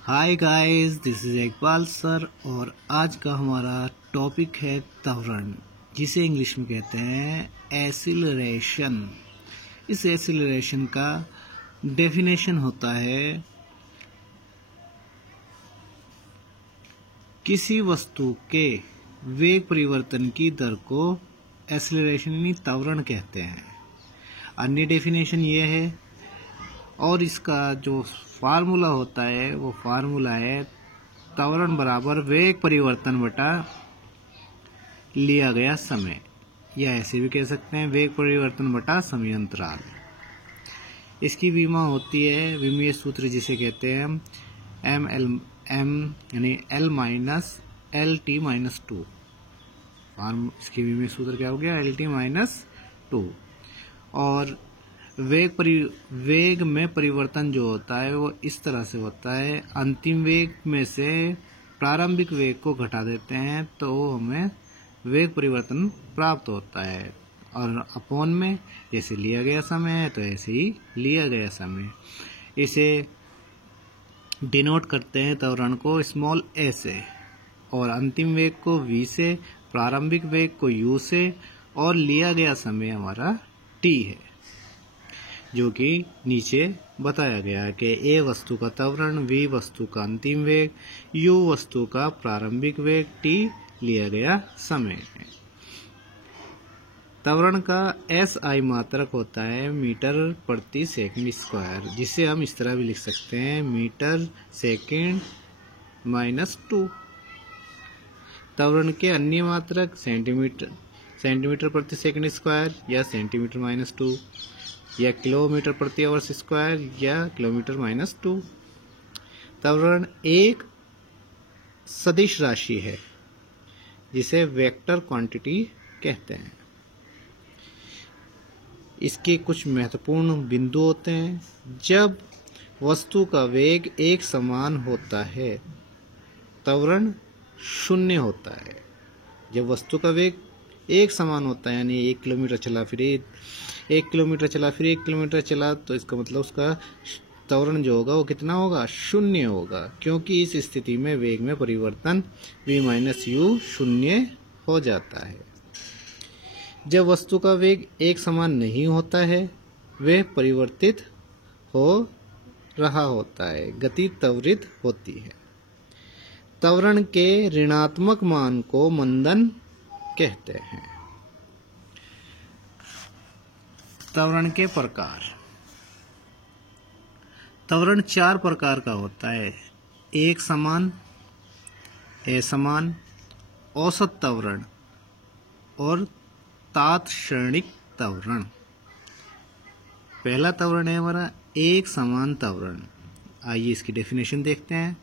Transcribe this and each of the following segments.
Hi guys, this is Iqbal sir और आज का हमारा टॉपिक है त्वरण, जिसे इंग्लिश में कहते हैं एक्सीलरेशन। इस एक्सीलरेशन का डेफिनेशन होता है किसी वस्तु के वेग परिवर्तन की दर को एक्सीलरेशन यानी त्वरण कहते हैं। अन्य डेफिनेशन ये है और इसका जो फार्मूला होता है वो फार्मूला है त्वरण बराबर वेग परिवर्तन बटा लिया गया समय, या ऐसे भी कह सकते हैं वेग परिवर्तन बटा समय अंतराल। इसकी विमा होती है विमीय सूत्र, जिसे कहते हैं एम यानी L minus L T minus two. इसकी विमीय सूत्र क्या हो गया? L T minus two. और वेग में परिवर्तन जो होता है वो इस तरह से होता है, अंतिम वेग में से प्रारंभिक वेग को घटा देते हैं तो हमें वेग परिवर्तन प्राप्त होता है, और अपॉन में जैसे लिया गया समय है तो ऐसे ही लिया गया समय। इसे डिनोट करते हैं त्वरण को स्मॉल ए से, और अंतिम वेग को v से, प्रारंभिक वेग को u से, और लिया गया समय हमारा t है, जो कि नीचे बताया गया है कि ए वस्तु का त्वरण, v वस्तु का अंतिम वेग, u वस्तु का प्रारंभिक वेग, t लिया गया समय है। त्वरण का SI मात्रक होता है मीटर प्रति सेकंड स्क्वायर, जिसे हम इस तरह भी लिख सकते हैं मीटर सेकंड माइनस 2। त्वरण के अन्य मात्रक सेंटीमीटर प्रति सेकंड स्क्वायर या सेंटीमीटर माइनस 2, या किलोमीटर प्रति आवर्स स्क्वायर या किलोमीटर माइनस 2। त्वरण एक सदिश राशि है जिसे वेक्टर क्वांटिटी कहते हैं। इसके कुछ महत्वपूर्ण बिंदु होते हैं। जब वस्तु का वेग एक समान होता है त्वरण शून्य होता है। जब वस्तु का वेग एक समान होता है, यानी 1 किलोमीटर चला फिर 1 किलोमीटर चला फिर 1 किलोमीटर चला, तो इसका मतलब उसका त्वरण जो होगा वो कितना होगा? शून्य होगा, क्योंकि इस स्थिति में वेग में परिवर्तन v माइनस u शून्य हो जाता है। जब वस्तु का वेग एक समान नहीं होता है, वह परिवर्तित हो रहा होता है, गति त्वरित होती है। त्वरण के ऋणात्मक मान को मंदन कहते हैं। त्वरण के प्रकार। त्वरण 4 प्रकार का होता है: एक समान, असमान, औसत त्वरण और तात्क्षणिक त्वरण। पहला त्वरण है हमारा एक समान त्वरण। आइए इसकी डेफिनेशन देखते हैं।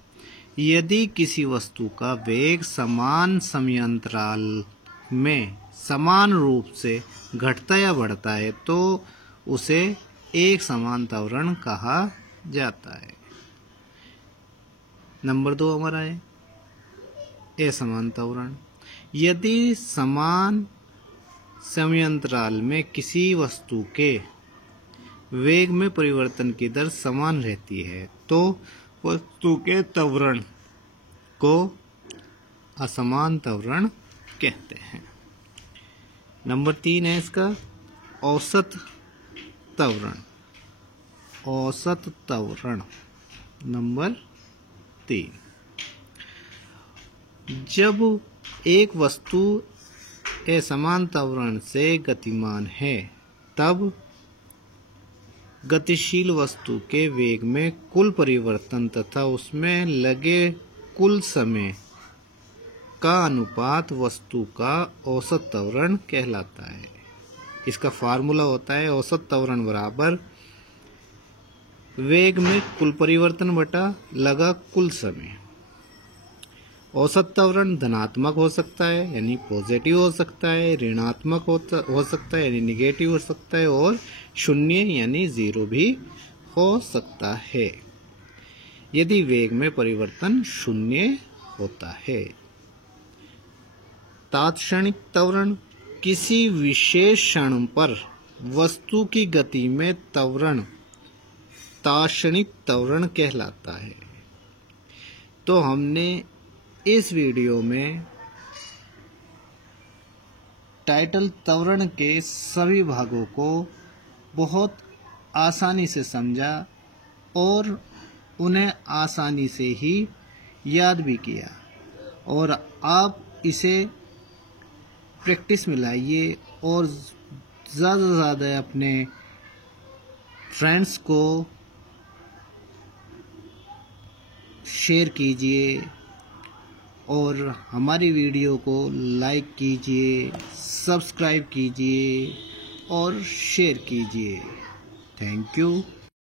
यदि किसी वस्तु का वेग समान समयांतराल में समान रूप से घटता या बढ़ता है तो उसे एक समान त्वरण कहा जाता है। नंबर 2 हमारा है असमान त्वरण। यदि समान समयांतराल में किसी वस्तु के वेग में परिवर्तन की दर समान रहती है तो वस्तु के त्वरण को असमान त्वरण कहते हैं। नंबर 3 है इसका औसत त्वरण। औसत त्वरण नंबर 3। जब एक वस्तु असमान त्वरण से गतिमान है तब गतिशील वस्तु के वेग में कुल परिवर्तन तथा उसमें लगे कुल समय का अनुपात वस्तु का औसत त्वरण कहलाता है। इसका फार्मूला होता है औसत त्वरण बराबर वेग में कुल परिवर्तन बटा लगा कुल समय। औसत त्वरण धनात्मक हो सकता है यानी पॉजिटिव हो सकता है, ऋणात्मक हो सकता है यानी निगेटिव हो सकता है, और शून्य यानी 0 भी हो सकता है यदि वेग में परिवर्तन शून्य होता है। तात्क्षणिक त्वरण किसी विशेष क्षण पर वस्तु की गति में त्वरण तात्क्षणिक त्वरण कहलाता है। तो हमने इस वीडियो में टाइटल त्वरण के सभी भागों को बहुत आसानी से समझा और उन्हें आसानी से ही याद भी किया। और आप इसे प्रैक्टिस में लाइए और ज़्यादा से ज़्यादा अपने फ्रेंड्स को शेयर कीजिए और हमारी वीडियो को लाइक कीजिए, सब्सक्राइब कीजिए और शेयर कीजिए। Thank you.